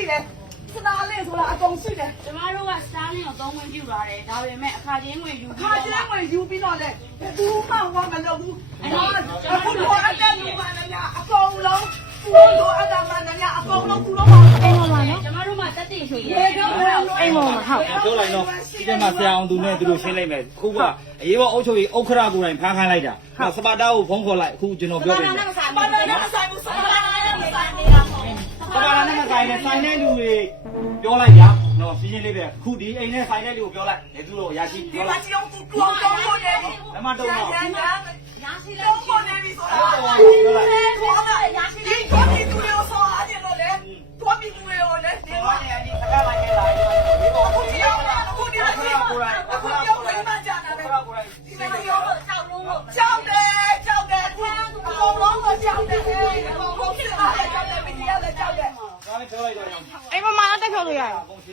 ရှိတယ်စတားလေးဆိုတာအကုန်ရှိတယ် ကျမတို့ကစားနေအောင်သုံးဝင်ပြူလာတယ်ဒါပေမဲ့အခါချင်းဝင်ယူ ခါကျင်းဝင်ယူပြီးတော့လေဘူးမှဝါမလုပ်ဘူးအခုလိုအတက်လူမှလည်းအကုန်လုံးဘူးလိုအတာမှလည်းအကုန်လုံးသူတို့ပါ အိမ်ပေါ်မှာနော်ကျမတို့မှတက်တည်ရွှေရဲအိမ်ပေါ်မှာဟုတ် ပြောလိုက်တော့ဒီထဲမှာဆရာအောင်သူနဲ့သူတို့ရှင်းလိုက်မယ်အခုကအရေးပေါ်အုပ်ချုပ်ရေးဥက္ခရာကိုယ်တိုင်ဖမ်းခိုင်းလိုက်တာစပါတာကိုဖုန်းခေါ်လိုက်အခုကျွန်တော်ပြောပြမယ် ဘာလဲမဆိုင်ဘူးဆိုင်နေတာ စပါတာနဲ့မဆိုင်နဲ့ဆိုင်တဲ့လူတွေပြောလိုက်ကြနော်ရှင်းရှင်းလေးပဲအခုဒီအိမ်နဲ့ဆိုင်တဲ့လူကိုပြောလိုက်နေသူတို့ရရှိ ဒီ ပြော မှာ လိုက် ချီအောင်သူကောင်းကောင်းနေတယ် ဓမ္မတုံးတော့ ရာရှိလည်းခေါ်နေပြီဆိုတာခေါ်တာရာရှိဒီခေါ်ပြီးသူရောဆောအားနေလို့လေခေါ်ပြီးသူရောလေဒီမှာ ဒီခက်လိုက်ခဲ့လာဒီပေါ် အခုဒီရောက်လာအခုဒီရောက်လာအခုရောက်ဝင်မှကြာတယ်ဒီမှာရောကြောက်လို့ကြောက်တယ်ကြောက်တယ်သူအကုန်လုံးကိုကြောက်တယ်အကုန်လုံးဖြစ်လာတယ်ကြောက်တယ်မကြီးရတယ်ကြောက်တယ် ဒါလည်းပြောလိုက်တော့ အိမ်ပေါ်မှာတက်ဖြုတ်လို့ရတယ် အခုကခ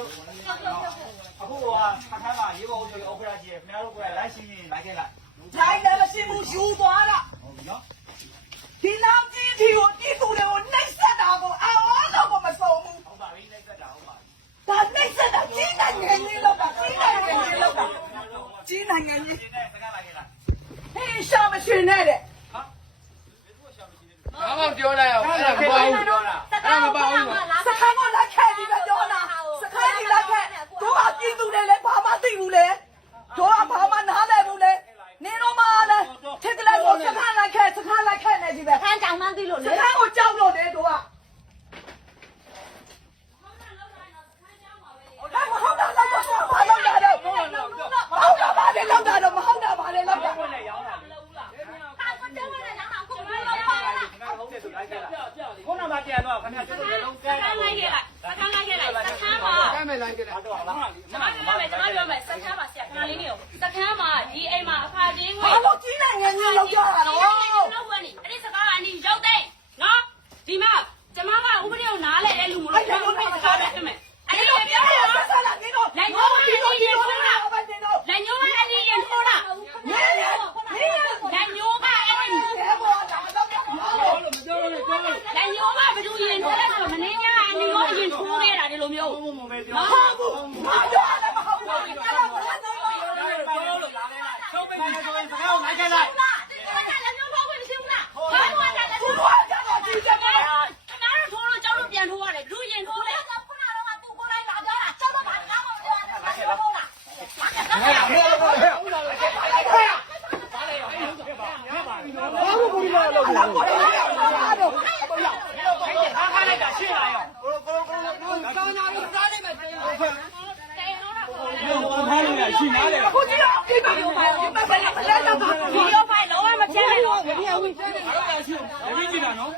က်ခါမှာရေးပေါ်အုပ်ချုပ်ရေးဥက္ခရာကြီးခင်ဗျားတို့ကလိုက်ရှင်းရင်လိုက်ခဲ့လိုက် တိုင်းလည်းမရှိဘူးယူသွားတာ ဟုတ်ပြီနော် ဒီနောက်ကြီးဒီကိုဒီသူတွေကိုနှိမ့်ဆက်တာကိုအော်တော့ကိုမစုံဘူး ဟုတ်ပါပြီလိုက်ဆက်တာဟုတ်ပါပြီ ဒါနှိမ့်ဆက်တာကြီးနိုင်ငံကြီးလောက်တာကြီးနိုင်ငံကြီးလောက်တာကြီးနိုင်ငံကြီး ဒီနဲ့စကားလိုက်ခဲ့လိုက် ဟေးရှာမရှိနဲ့တဲ့ ဘာမှပြောလိုက်အောင်အဲ့ဒါမပေါ့ဘူးပြောတာအဲ့ဒါမပေါ့ဘူး စခန်းကလက်ခဲ့ပြီးတော့ပြောတာစခန်းကြီးလက်ခဲ့တို့ကပြည်သူတွေလည်းဘာမှသိဘူးလေတို့ကဘာမှနားလည်ဘူးလေနေတော့မှလည်းထစ်ကလေးကိုစခန်းလက်ခဲ့နေကြည့်ပဲ ခန်းကြောင်မှန်းသိလို့ စ လေ ခန်းကိုကြောက်လို့လေတို့ကဟုတ်တာလောက်တော့ဘာလောက်တာတော့ဟုတ်တာပါလေလောက်တာတော့မဟုတ်တာပါလေလောက်တာ ခွင့်နဲ့ရောင်းတာလေ ဟာကိုတဲဝင်လာတာကိုမလို့ ခင်ဗျားဟုတ်တယ်ဆိုလိုက်ခဲ့လိုက်ခုနကပြန်တော့ခင်ဗျားတို့လည်းလုံးကဲ စခန်းလိုက်ခဲ့လိုက်စခန်းမှာ ကမ်းမယ်လိုက်ကြတယ် တော့လား ကျမပြောမယ်စခန်းမှာဆရာခဏလေးနေကိုစခန်းမှာဒီအိမ်မှာအခါချင်းဝင် ဘာလို့ကြီးနိုင်ငံကြီးလောက်ကြတာတော့ လောက်ဝင်နေအဲ့ဒီစကားကအနီးရောက်တဲ့နော်ဒီမှာကျမကဥပဒေကိုနားလဲတဲ့လူမလို့ကျွန်တော်တို့စကားပဲဖြစ်မယ်အဲ့ဒီလိုပြောရအောင် ဆက်လာနေတော့ လက်ညှိုးကနေရင်ထိုးတာလက်ညှိုးကနေရင်ထိုးတာလက်ညှိုးကအဲ့ဒီ ဘယ်ပေါ်တာတော့ လို့မပြောလို့လေပြောလို့ လက်ညှိုးကဘယ်သူရင်ထိုးလဲဆိုတော့မင်းညာအနေရောရင်ထိုးခဲ့တာဒီလိုမျိုး ဘုံဘုံပဲပြော ဟုတ်ဘူးဘာကြောက်လဲမဟုတ်ဘူးအဲ့ဒါဘာလို့ ပြောလို့လာလဲလိုက်ချုံးပေးနေဆိုရင်စကားကိုလိုက်ခဲ့လိုက် လက်ညှိုးဖောက်ဝင်မရှိဘူးလားဘာလို့လဲလက်ညှိုး ဘာကြောက်တော့ဒီချက်ပါ ကျမတို့ထိုးလို့ကြောက်လို့ပြန်ထိုးရတယ်လူရင်ထိုးတယ်ခုနကတော့သူ့ကိုလိုက်လာပြောတာကျောက်တော့ဘာမှမပြောတာလက်ညှိုးထိုးတာ ဘာလို့ကိုဒီမှာလောက်လာတော့အားတော့ အားခိုင်းလိုက်တာရှင်းလာရော ကောင်းတာလို့စားလိုက်မယ်တေးလို့ ဘယ်လိုဖမ်းလို့ရရှင်းနားလေ ကိုကြီးအောင်ဒီမှာဒီမှာဘယ်နဲ့မလဲတော့ ဗီဒီယိုဖိုင်လုံးဝမချဲနဲ့တော့ ရပြီကြည့်တာနော်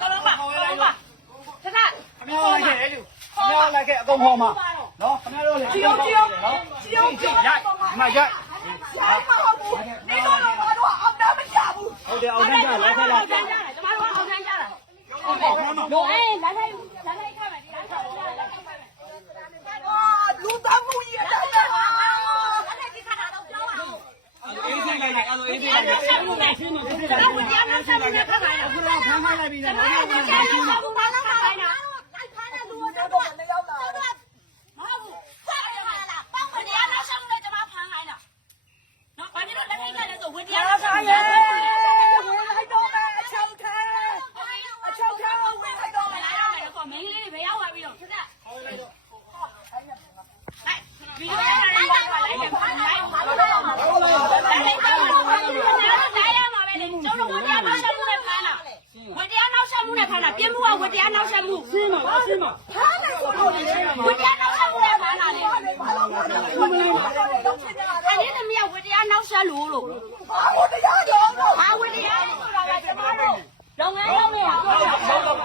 ကလုံးပါထထ အမေလိုက်ခဲ့လူအမေလိုက်ခဲ့အကုန်ဟောမှာနော်ခင်ဗျားတို့လေ ဒီအောင်ဒီအောင်ဒီအောင်ဒီအောင် ရိုက်မရိုက် ရိုက်မဟုတ်ဘူးနေတော့ဘာလို့အောင်တာမရဘူး ဟုတ်တယ်အောင်တန်းကြလိုက်ခဲ့လိုက် ကျန်ကြတယ်ကျမတို့အောင်ကျန်ကြတာဟုတ်အေးလာလိုက်ခါမယ်ဒီလိုက်ခါမယ် လူသားမှုရတဲ့ဟာ အဲ့ဒီခါတာတော့ပြောပါဦး အေးစိတ်လိုက်တယ်အဲ့လိုအေးစိတ်လိုက်တယ် ဆက်မှုနဲ့ဆက်မှုနဲ့ဆက်မှုနဲ့ခါမယ် အခုတော့ဖမ်းခိုင်းလိုက်ပြီ ကျ နော် မတို့ကဆက်မှုဘာလို့ခါမယ်နော်လိုက်ခါတဲ့လူတော့ နေရောက်လာ မဟုတ်ဘူးဆက်ရမှာလားပေါင်းဝင်တရားနောက်ဆက်မှုနဲ့ကျမဖမ်းခိုင်းတာနော်ဘာလို့လက်ထိတ်ကလည်းဆိုဝင်တရားနောက်ဆက်မှုနဲ့ ဝင်လိုက်တော့မယ်အချောက်ထဲအချောက်ထဲဝင်လိုက်တော့မယ် လာရမယ်ကောမင်းလေးတွေဘယ်ရောက်သွားပြီတော့ဆက်ဆက်ဗီဒီယိုရိုက်လိုက်တယ်လိုက်တယ်ဘာလို့လဲဘာလို့လဲလိုက်ရမှာပဲလေကျွန်တော်ဝင်တရားနောက်ဆက်မှုနဲ့ဖမ်းတာဝင်တရားနောက်ဆက်မှုနဲ့ဖမ်းတာပြင်းမှုကဝင်တရားနောက်ဆက်မှုရှင်းပါရှင်းပါ ဖမ်းတယ်ဆိုတော့လေ ဝင်တရားနောက်ဆက်မှုနဲ့ဖမ်းတာလေ ဘာလို့ဖမ်းတာလဲဘာလို့ဖြစ်နေတာလဲ အဲ့ဒီသမီးကဝင်တရားနောက်ဆက်လို့ ဘာလို့တရားကြောင်းတော့ ဟာဝင်တရားဆိုတာကကျမတို့လုပ်ငန်းလုပ်နေတာပြောတာ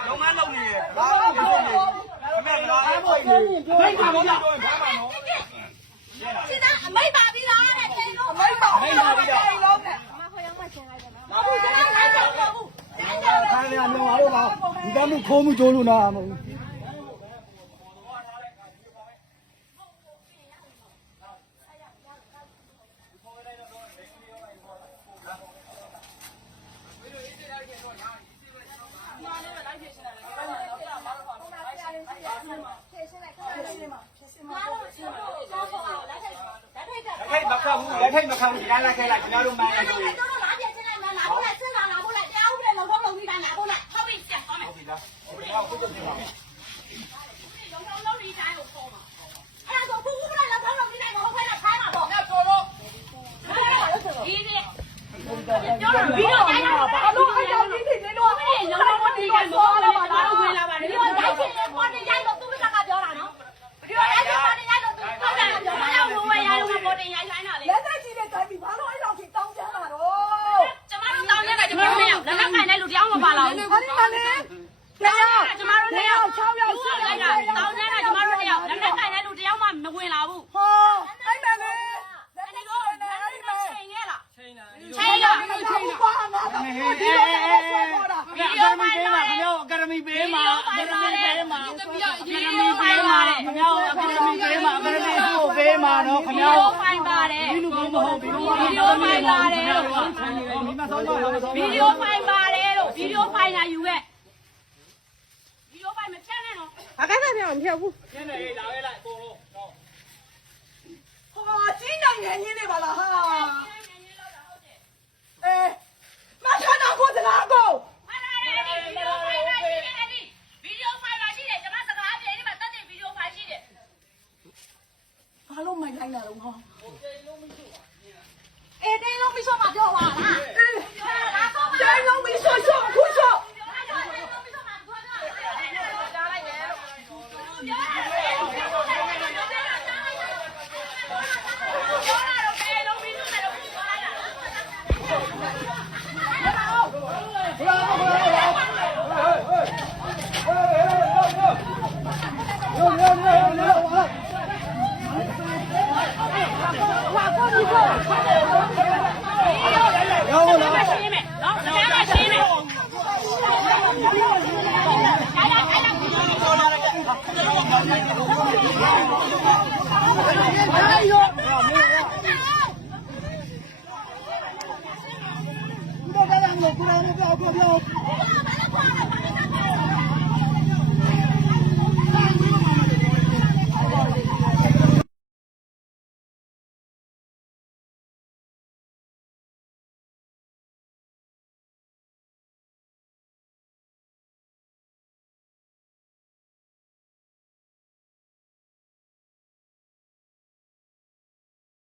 လုံးမလုံးနေတယ် ဘာလို့ပြောလို့ ခင်ဗျားကတော့အဲ့ပေါ်ကြီးမိတ်ပါမလားတော့ဖမ်းပါနော် ဒီကအမိတ်ပါပြီလားတဲ့တေလို့ မိတ်ပါမိတ်ပါပြီးတော့လုံးနဲ့ မဟုတ်ရင်မရှင်းလိုက်တယ်မဟုတ်ကျွန်တော်လိုက်တော့မဟုတ်ဘူး ဖမ်းရအောင်ငါတို့ကဒီကမှုခိုးမှုကြိုးလို့နာမဟုတ်ဘူး ထိုက်မခတ်ဘူးလက်ထိုက်မခတ်ဘူးဒီတိုင်းလိုက်ခိုင်းလိုက်ကျွန်တော်တို့မှန်တယ်ဆိုရင် တော့လာပြချင်းလိုက်လာဖို့လိုက်စဉ်းစားလာဖို့လိုက်တရားဥပဒေလုံထုံးလုံပြီးတိုင်းလာဖို့လိုက်ဟုတ်ပြီဆက်သွားမယ် ဟုတ်ပြီလားဒီကောင်ကိုတို့ပြင်ပါမယ် လုံထုံးလုံပြီးတိုင်းကိုပုံပါအဲ့ဒါဆိုခုခုလိုက်လုံထုံးလုံပြီးတိုင်းကိုဟုတ်ကဲ့ခိုင်းမှာပေါ့ 那走喽。 ဒီဒီပြောတော့ပြီးတော့တိုင်းတော့ဘာလို့အဲ့လိုဒီဒီနေလို့မင်းလုံထုံးလုံပြီးတိုင်းကိုဟုတ်ပါလားဝင်လာပါတယ်ဒီတော့ရိုက်ချင်တဲ့ပေါ်တင်ရိုက်လို့သူ့ဘက်ကပြောတာနော်ဒီတော့ရိုက်ချင်ပေါ်တင်ရိုက်လို့သူဟုတ်တယ်ပြောတာတော့ဝယ်ရိုက်လို့ပေါ်တင်ရိုက်ခိုင်းတာလေ လက်သက်ကြီးတဲ့တိုင်းပြီးဘာလို့အဲ့လောက်ကြီးတောင်းချမ်းတာတော့ ကျမတို့တောင်းရတာကျမတို့မရလက်နဲ့ခိုင်တဲ့လူတယောက်မပါလာဘူး အဲ့ဒီမှာလေနှစ်ယောက် ကျမတို့တယောက် 6ယောက်ရှိ လိုက် တာ တာတောင်းရတာကျမတို့တယောက်လက်နဲ့ခိုင်တဲ့လူတယောက်မှမဝင်လာဘူး ဟောအဲ့ဒါလေလက် အဲ့ သက် ဒီ ကြီး တော့ တဲ့ အဲ့ အဲ့ ဒီ ဒီ မှာ မှာ ချိန်ခဲ့လား ချိန်တာ ချိန်လား ချိန်တာဘာငါတော့ဒီလိုပဲပေါ်တာ အကယ်ဒမီပေးမှာခင်ဗျားအကယ်ဒမီပေးမှာအကယ်ဒမီပေးမှာအကယ်ဒမီပေးမှာခင်ဗျားအကယ်ဒမီပေးမှာအကယ်ဒမီကိုပေးမှာနော်ခင်ဗျား ဖိုင်ပါတယ် ဒီလူဘုံမဟုတ်ဘူးဗီဒီယိုဖိုင်ပါတယ်ဒီမှာဆောင်းတော့ဆောင်း ဗီဒီယိုဖိုင်ပါတယ်လို့ဗီဒီယိုဖိုင်လာယူခဲ့ဗီဒီယိုဖိုင်မဖြတ်နဲ့နော် ဘာကမှမပြောဘူး ညနေလာခဲ့လိုက်အကုန်လုံးနော် ဟောကြီးနိုင်နေနေပါလားဟာအေးမချမ်းတော့ကိုစကားကို ဟာလာတယ်ဗီဒီယိုဖိုင်လာရှိတယ်အဲ့ဒီဗီဒီယိုဖိုင်လာရှိတယ်ကျွန်မစကားပြေဒီမှာတက်တဲ့ဗီဒီယိုဖိုင်ရှိတယ် ဘာလို့မိုက်လိုက်တာတော့ဟော အေးတင်းလုံးပြီးတော့မှပြောပါလား အေးတိုင်းလုံးပြီးဆော့ဆော့ခုဆော့ Hãy subscribe cho kênh Ghiền Mì Gõ để không bỏ lỡ